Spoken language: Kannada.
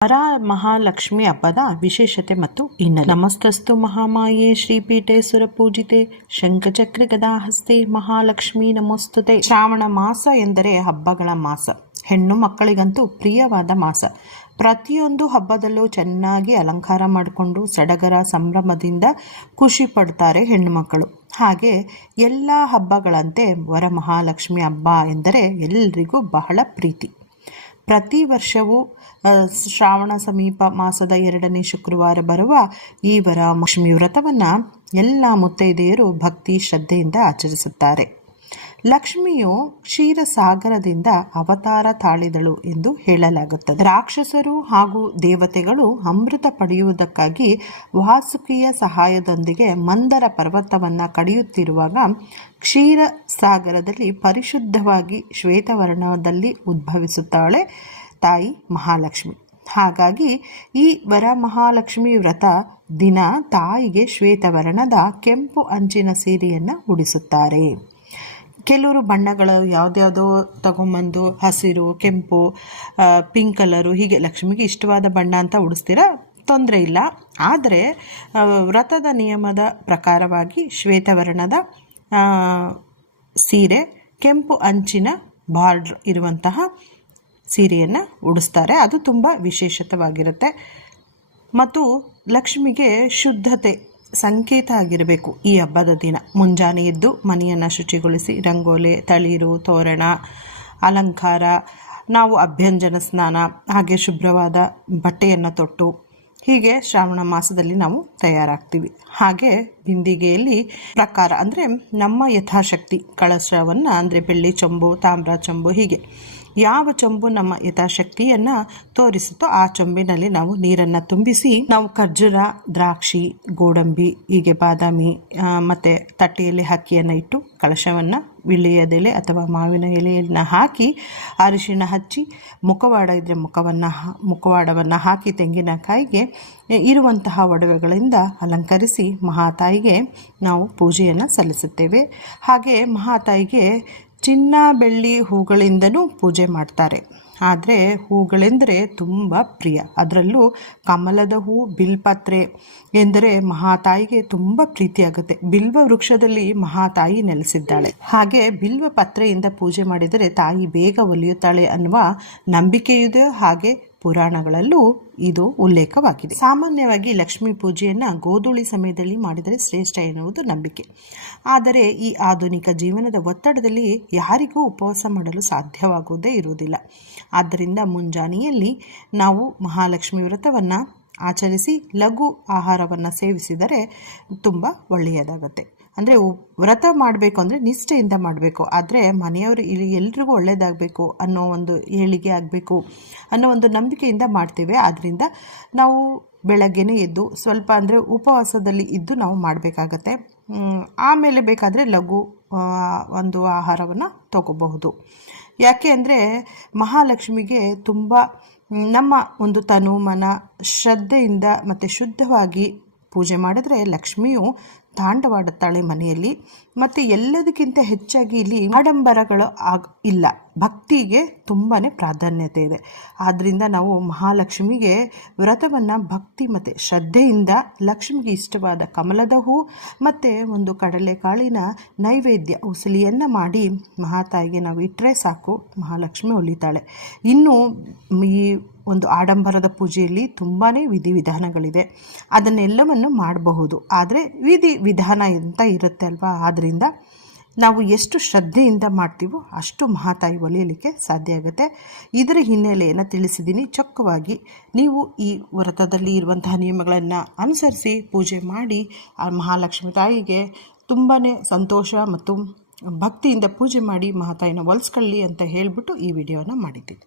ವರ ಮಹಾಲಕ್ಷ್ಮಿ ಹಬ್ಬದ ವಿಶೇಷತೆ ಮತ್ತು ಹಿನ್ನೆಲೆ. ನಮಸ್ತಸ್ತು ಮಹಾಮಾಯೆ ಶ್ರೀಪೀಠೆ ಸುರಪೂಜಿತೆ ಶಂಖಚಕ್ರ ಗದಾಹಸ್ತೆ ಮಹಾಲಕ್ಷ್ಮಿ ನಮೋಸ್ತುತೆ. ಶ್ರಾವಣ ಮಾಸ ಎಂದರೆ ಹಬ್ಬಗಳ ಮಾಸ. ಹೆಣ್ಣು ಮಕ್ಕಳಿಗಂತೂ ಪ್ರಿಯವಾದ ಮಾಸ. ಪ್ರತಿಯೊಂದು ಹಬ್ಬದಲ್ಲೂ ಚೆನ್ನಾಗಿ ಅಲಂಕಾರ ಮಾಡಿಕೊಂಡು ಸಡಗರ ಸಂಭ್ರಮದಿಂದ ಖುಷಿ ಪಡ್ತಾರೆ ಹೆಣ್ಣು ಮಕ್ಕಳು. ಹಾಗೆ ಎಲ್ಲ ಹಬ್ಬಗಳಂತೆ ವರಮಹಾಲಕ್ಷ್ಮಿ ಹಬ್ಬ ಎಂದರೆ ಎಲ್ಲರಿಗೂ ಬಹಳ ಪ್ರೀತಿ. ಪ್ರತಿ ವರ್ಷವೂ ಶ್ರಾವಣ ಸಮೀಪ ಮಾಸದ 2ನೇ ಶುಕ್ರವಾರ ಬರುವ ಈ ವರಮಹಾಲಕ್ಷ್ಮಿ ವ್ರತವನ್ನು ಎಲ್ಲ ಮುತ್ತೈದೆಯರು ಭಕ್ತಿ ಶ್ರದ್ಧೆಯಿಂದ ಆಚರಿಸುತ್ತಾರೆ. ಲಕ್ಷ್ಮಿಯು ಕ್ಷೀರಸಾಗರದಿಂದ ಅವತಾರ ತಾಳಿದಳು ಎಂದು ಹೇಳಲಾಗುತ್ತದೆ. ರಾಕ್ಷಸರು ಹಾಗೂ ದೇವತೆಗಳು ಅಮೃತ ಪಡೆಯುವುದಕ್ಕಾಗಿ ವಾಸುಕಿಯ ಸಹಾಯದೊಂದಿಗೆ ಮಂದರ ಪರ್ವತವನ್ನು ಕಡಿಯುತ್ತಿರುವಾಗ ಕ್ಷೀರಸಾಗರದಲ್ಲಿ ಪರಿಶುದ್ಧವಾಗಿ ಶ್ವೇತವರ್ಣದಲ್ಲಿ ಉದ್ಭವಿಸುತ್ತಾಳೆ ತಾಯಿ ಮಹಾಲಕ್ಷ್ಮಿ. ಹಾಗಾಗಿ ಈ ವರಮಹಾಲಕ್ಷ್ಮಿ ವ್ರತ ದಿನ ತಾಯಿಗೆ ಶ್ವೇತವರ್ಣದ ಕೆಂಪು ಅಂಚಿನ ಸೀರೆಯನ್ನು ಉಡಿಸುತ್ತಾರೆ. ಕೆಲವರು ಬಣ್ಣಗಳು ಯಾವುದ್ಯಾವುದೋ ತಗೊಂಬಂದು ಹಸಿರು, ಕೆಂಪು, ಪಿಂಕ್ ಕಲರು ಹೀಗೆ ಲಕ್ಷ್ಮಿಗೆ ಇಷ್ಟವಾದ ಬಣ್ಣ ಅಂತ ಉಡಿಸ್ತೀರ, ತೊಂದರೆ ಇಲ್ಲ. ಆದರೆ ವ್ರತದ ನಿಯಮದ ಪ್ರಕಾರವಾಗಿ ಶ್ವೇತವರ್ಣದ ಸೀರೆ, ಕೆಂಪು ಅಂಚಿನ ಬಾರ್ಡ್ರ್ ಇರುವಂತಹ ಸೀರೆಯನ್ನು ಉಡಿಸ್ತಾರೆ. ಅದು ತುಂಬ ವಿಶೇಷವಾಗಿರುತ್ತೆ ಮತ್ತು ಲಕ್ಷ್ಮಿಗೆ ಶುದ್ಧತೆ ಸಂಕೇತ ಆಗಿರಬೇಕು. ಈ ಹಬ್ಬದ ದಿನ ಮುಂಜಾನೆ ಎದ್ದು ಮನೆಯನ್ನು ಶುಚಿಗೊಳಿಸಿ ರಂಗೋಲೆ, ತಳಿರು, ತೋರಣ, ಅಲಂಕಾರ, ನಾವು ಅಭ್ಯಂಜನ ಸ್ನಾನ, ಹಾಗೆ ಶುಭ್ರವಾದ ಬಟ್ಟೆಯನ್ನು ತೊಟ್ಟು ಹೀಗೆ ಶ್ರಾವಣ ಮಾಸದಲ್ಲಿ ನಾವು ತಯಾರಾಗ್ತೀವಿ. ಹಾಗೆ ಬಿಂದಿಗೆಯಲ್ಲಿ ಪ್ರಕಾರ ಅಂದರೆ ನಮ್ಮ ಯಥಾಶಕ್ತಿ ಕಳಶವನ್ನು ಅಂದರೆ ಬೆಳ್ಳಿ ಚೊಂಬು, ತಾಮ್ರ ಚೊಂಬು ಹೀಗೆ ಯಾವ ಚೊಂಬು ನಮ್ಮ ಯಥಾಶಕ್ತಿಯನ್ನು ತೋರಿಸುತ್ತೋ ಆ ಚೊಂಬಿನಲ್ಲಿ ನಾವು ನೀರನ್ನು ತುಂಬಿಸಿ ನಾವು ಖರ್ಜೂರ, ದ್ರಾಕ್ಷಿ, ಗೋಡಂಬಿ ಹೀಗೆ ಬಾದಾಮಿ ಮತ್ತು ತಟ್ಟೆಯಲ್ಲಿ ಅಕ್ಕಿಯನ್ನು ಇಟ್ಟು ಕಳಶವನ್ನು ವಿಳ್ಯದೆಲೆ ಅಥವಾ ಮಾವಿನ ಎಲೆಯನ್ನು ಹಾಕಿ ಅರಿಶಿಣ ಹಚ್ಚಿ ಮುಖವಾಡ ಇದ್ದರೆ ಮುಖವಾಡವನ್ನು ಹಾಕಿ ತೆಂಗಿನಕಾಯಿಗೆ ಇರುವಂತಹ ಒಡವೆಗಳಿಂದ ಅಲಂಕರಿಸಿ ಮಹಾತಾಯಿಗೆ ನಾವು ಪೂಜೆಯನ್ನು ಸಲ್ಲಿಸುತ್ತೇವೆ. ಹಾಗೆ ಮಹಾತಾಯಿಗೆ ಚಿನ್ನ, ಬೆಳ್ಳಿ, ಹೂಗಳಿಂದನೂ ಪೂಜೆ ಮಾಡ್ತಾರೆ. ಆದರೆ ಹೂಗಳೆಂದರೆ ತುಂಬ ಪ್ರಿಯ. ಅದರಲ್ಲೂ ಕಮಲದ ಹೂ, ಬಿಲ್ಪತ್ರೆ ಎಂದರೆ ಮಹಾತಾಯಿಗೆ ತುಂಬ ಪ್ರೀತಿಯಾಗುತ್ತೆ. ಬಿಲ್ವ ವೃಕ್ಷದಲ್ಲಿ ಮಹಾತಾಯಿ ನೆಲೆಸಿದ್ದಾಳೆ. ಹಾಗೆ ಬಿಲ್ವ ಪತ್ರೆಯಿಂದ ಪೂಜೆ ಮಾಡಿದರೆ ತಾಯಿ ಬೇಗ ಒಲಿಯುತ್ತಾಳೆ ಅನ್ನುವ ನಂಬಿಕೆಯಿದೆ. ಹಾಗೆ ಪುರಾಣಗಳಲ್ಲೂ ಇದು ಉಲ್ಲೇಖವಾಗಿದೆ. ಸಾಮಾನ್ಯವಾಗಿ ಲಕ್ಷ್ಮೀ ಪೂಜೆಯನ್ನು ಗೋಧೂಳಿ ಸಮಯದಲ್ಲಿ ಮಾಡಿದರೆ ಶ್ರೇಷ್ಠ ಎನ್ನುವುದು ನಂಬಿಕೆ. ಆದರೆ ಈ ಆಧುನಿಕ ಜೀವನದ ಒತ್ತಡದಲ್ಲಿ ಯಾರಿಗೂ ಉಪವಾಸ ಮಾಡಲು ಸಾಧ್ಯವಾಗುವುದೇ ಇರುವುದಿಲ್ಲ. ಆದ್ದರಿಂದ ಮುಂಜಾನೆಯಲ್ಲಿ ನಾವು ಮಹಾಲಕ್ಷ್ಮಿ ವ್ರತವನ್ನು ಆಚರಿಸಿ ಲಘು ಆಹಾರವನ್ನು ಸೇವಿಸಿದರೆ ತುಂಬ ಒಳ್ಳೆಯದಾಗುತ್ತೆ. ಅಂದರೆ ವ್ರತ ಮಾಡಬೇಕು ಅಂದರೆ ನಿಷ್ಠೆಯಿಂದ ಮಾಡಬೇಕು. ಆದರೆ ಮನೆಯವರು ಎಲ್ರಿಗೂ ಒಳ್ಳೆಯದಾಗಬೇಕು ಅನ್ನೋ ಒಂದು ಏಳಿಗೆ ಆಗಬೇಕು ಅನ್ನೋ ಒಂದು ನಂಬಿಕೆಯಿಂದ ಮಾಡ್ತೇವೆ. ಆದ್ದರಿಂದ ನಾವು ಬೆಳಗ್ಗೆನೇ ಎದ್ದು ಸ್ವಲ್ಪ ಅಂದರೆ ಉಪವಾಸದಲ್ಲಿ ಇದ್ದು ನಾವು ಮಾಡಬೇಕಾಗತ್ತೆ. ಆಮೇಲೆ ಬೇಕಾದರೆ ಲಘು ಒಂದು ಆಹಾರವನ್ನು ತಗೋಬಹುದು. ಯಾಕೆ ಅಂದರೆ ಮಹಾಲಕ್ಷ್ಮಿಗೆ ತುಂಬ ನಮ್ಮ ಒಂದು ತನು ಮನ ಶ್ರದ್ಧೆಯಿಂದ ಮತ್ತು ಶುದ್ಧವಾಗಿ ಪೂಜೆ ಮಾಡಿದ್ರೆ ಲಕ್ಷ್ಮಿಯು ತಾಂಡವಾಡುತ್ತಾಳೆ ಮನೆಯಲ್ಲಿ. ಮತ್ತು ಎಲ್ಲದಕ್ಕಿಂತ ಹೆಚ್ಚಾಗಿ ಇಲ್ಲಿ ಆಡಂಬರಗಳು ಇಲ್ಲ, ಭಕ್ತಿಗೆ ತುಂಬಾ ಪ್ರಾಧಾನ್ಯತೆ ಇದೆ. ಆದ್ದರಿಂದ ನಾವು ಮಹಾಲಕ್ಷ್ಮಿಗೆ ವ್ರತವನ್ನು ಭಕ್ತಿ ಮತ್ತು ಶ್ರದ್ಧೆಯಿಂದ ಲಕ್ಷ್ಮಿಗೆ ಇಷ್ಟವಾದ ಕಮಲದ ಹೂ ಮತ್ತು ಒಂದು ಕಡಲೆಕಾಳಿನ ನೈವೇದ್ಯ ಉಸಲಿಯನ್ನು ಮಾಡಿ ಮಹಾತಾಯಿಗೆ ನಾವು ಇಟ್ಟರೆ ಸಾಕು, ಮಹಾಲಕ್ಷ್ಮಿ ಒಲಿತಾಳೆ. ಇನ್ನು ಈ ಒಂದು ಆಡಂಬರದ ಪೂಜೆಯಲ್ಲಿ ತುಂಬಾ ವಿಧಿವಿಧಾನಗಳಿದೆ, ಅದನ್ನೆಲ್ಲವನ್ನು ಮಾಡಬಹುದು. ಆದರೆ ವಿಧಾನ ಅಂತ ಇರುತ್ತೆ ಅಲ್ವಾ, ಆದ್ದರಿಂದ ನಾವು ಎಷ್ಟು ಶ್ರದ್ಧೆಯಿಂದ ಮಾಡ್ತೀವೋ ಅಷ್ಟು ಮಹಾತಾಯಿ ಒಲಿಯಲಿಕ್ಕೆ ಸಾಧ್ಯ ಆಗುತ್ತೆ. ಇದರ ಹಿನ್ನೆಲೆಯನ್ನು ತಿಳಿಸಿದ್ದೀನಿ ಚೊಕ್ಕವಾಗಿ. ನೀವು ಈ ವ್ರತದಲ್ಲಿ ಇರುವಂತಹ ನಿಯಮಗಳನ್ನು ಅನುಸರಿಸಿ ಪೂಜೆ ಮಾಡಿ ಆ ಮಹಾಲಕ್ಷ್ಮಿ ತಾಯಿಗೆ ತುಂಬಾ ಸಂತೋಷ ಮತ್ತು ಭಕ್ತಿಯಿಂದ ಪೂಜೆ ಮಾಡಿ ಮಹಾತಾಯಿನ ಒಲಿಸ್ಕೊಳ್ಳಿ ಅಂತ ಹೇಳಿಬಿಟ್ಟು ಈ ವಿಡಿಯೋನ ಮಾಡಿದ್ದೀನಿ.